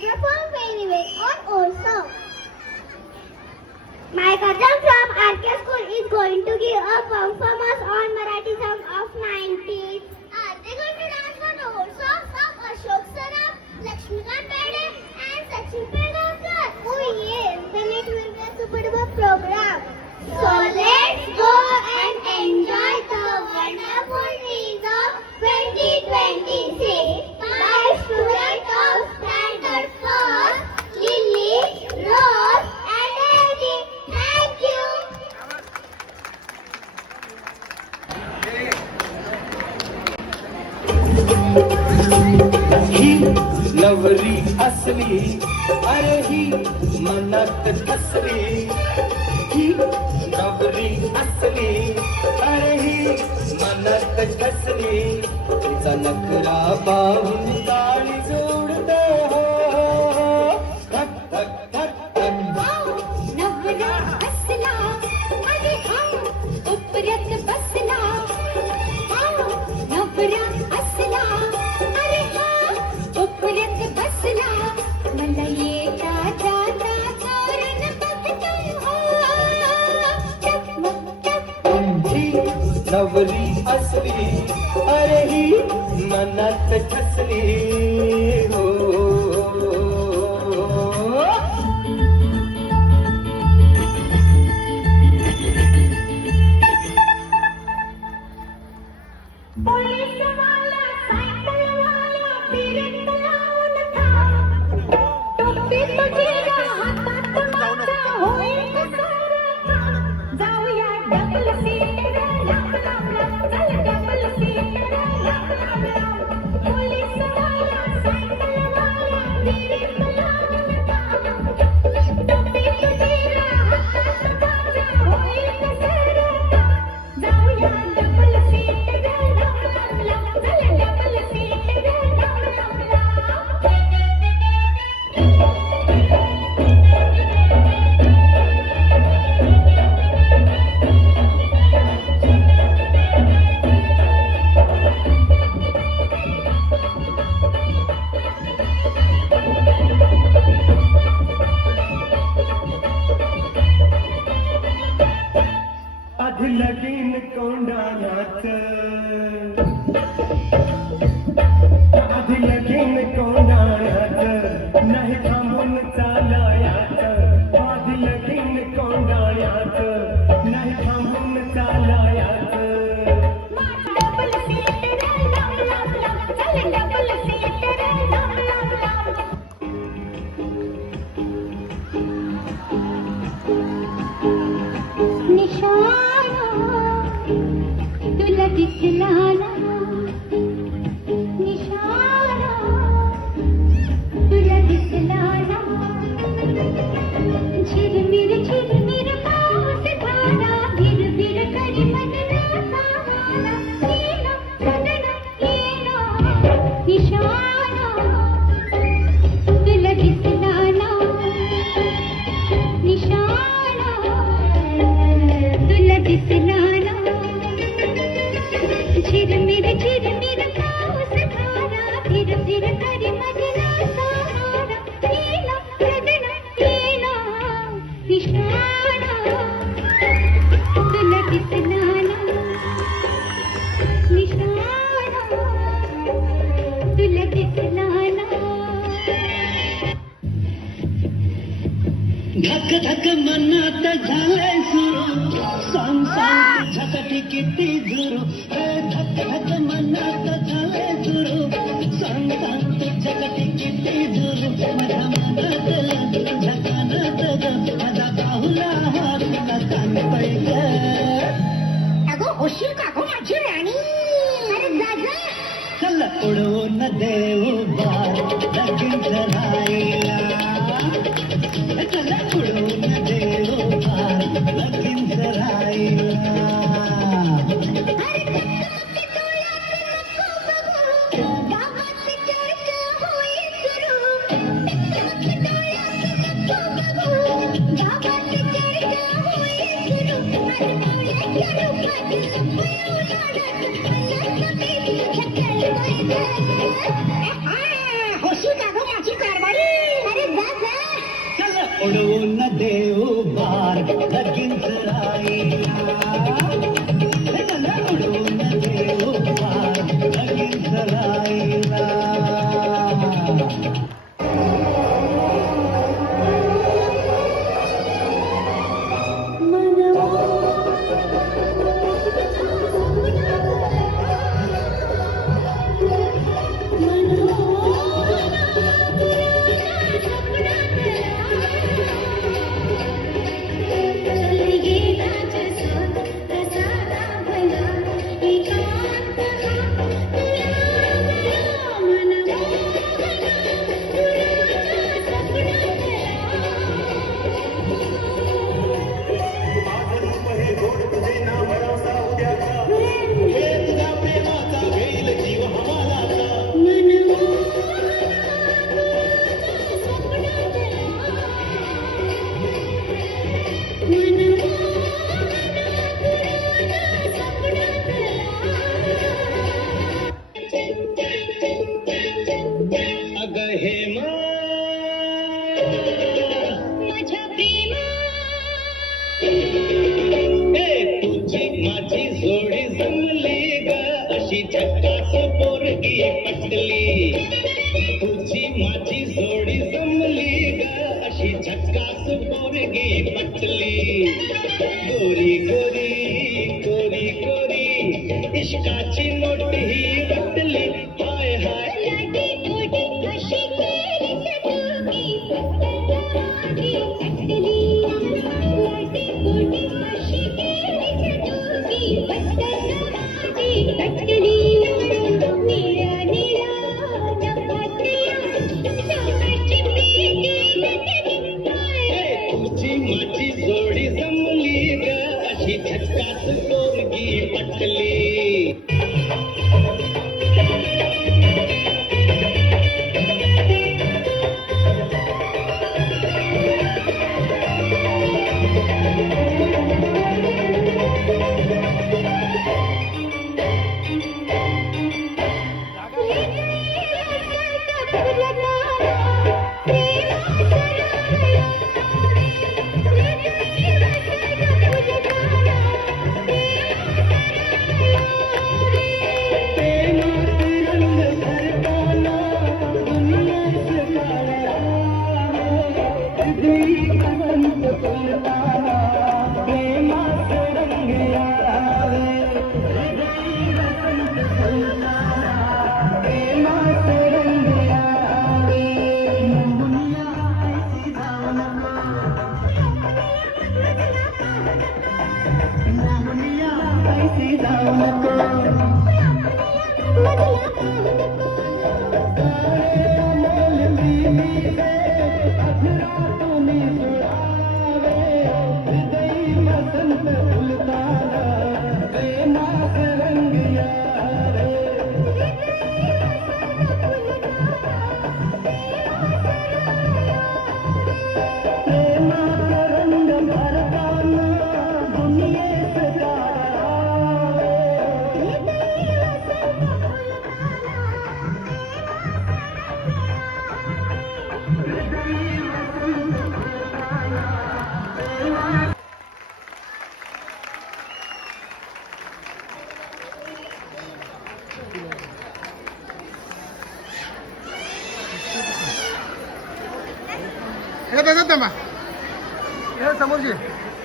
perform very well on old song. My cousin from RK school is going to give a performance on Marathi song of 90s. Are they going to dance on old songs of Ashok Saraf, Lakshmikant Bede and Sachin Tendulkar? Oh yes, then it will be a superb program. So let's go and enjoy the wonderful days of 2026 by students of Standard First, Lily, Rose and Eddie. Thank you. ही नवरी असली अरे ही मनात कसली ही नवरी असली अरे ही मनात कसली तिचा नखरा पाहून गाडी जोडतो हो धक धक धक धक नवरा असला अरे हा उपरत बसला नवरा असला अरे हा उपरत बसला मला येता जाता कारण बघतो हो चकमक चकमक ही नवरी असली अरे ही मनात कसली हो पोलीस वाला सायकल वाला फिरत लावून था टोपी तुझ्या हातात माझ्या होईल सारा जाऊया डबल सीट लांब लांब लांब चल डबल सीट लांब लांब लांब पोलीस वाला सायकल वाला फिरत लावून था टोपी तुझ्या हातात माझ्या होईल सारा जाऊया डबल सीट लांब लांब लांब चल डबल सीट लांब लांब लांब आधी लगीन कोंडाण्यात आधी लगीन कोंडाण्यात नाही थांबून चालायात आधी लगीन कोंडाण्यात नाही थांबून चालायात डबल सीट लांब लांब लांब चल डबल सीट लांब लांब लांब निशाणा तुला दिसला ना निशाणा तुला दिसला ना झिरमिर पाऊस धारा भिरभिर करी मनला सामाना येणं सदन येणं निशाणा तुला दिसला ना निशाणा तुला दिसला ना झिरमिर पाऊस धारा भिरभिर करी मनला सामाना येणं सदन येणं निशाणा तुला दिसला ना निशाणा तुला दिसला ना धक धक मनात झालंय सुरू सांग सांग तुझ्यासाठी किती झुरू धक धक मनात झालंय सुरू सांग सांग तुझ्यासाठी किती झुरू माझ्या मनात तुझ्या कानात ग माझा बाहुला हा तुला सांगतोय ग अगो होशील का गो माझी राणी अरे जा जा चल उडवून देऊ बार लगीन राहिला चल उडवून देऊ बार लगीन राहिला अरे कक्काची डोळ्यात नको बघू गावात चर्चा होईल सुरू कक्काची डोळ्यात नको बघू गावात चर्चा होईल सुरू अरे डोळ्याच्या रूपात होशील का गो माझी कारभारी उडवून देऊ बार लगीन राईला उडवून देऊ बार लगीन राईला अगं हेमा माझ्या प्रेमा तुझी माझी जोडी जमली ग अशी झक्कास पोरगी पटली तुझी माझी जोडी जमली ग अशी झक्कास पोरगी पटली गोरी गोरी गोरी गोरी इश्काची मोठी ही बटली हाय हाय लाटी गोटी अशी केली चटुकी पटली लाटी गोटी अशी केली चटुकी पटली निळ्या निळ्या नभातल्या सावकाची पिके नटली तुझी माझी जोडी जमली ग अशी झक्कास पोरगी पटली हे समोरची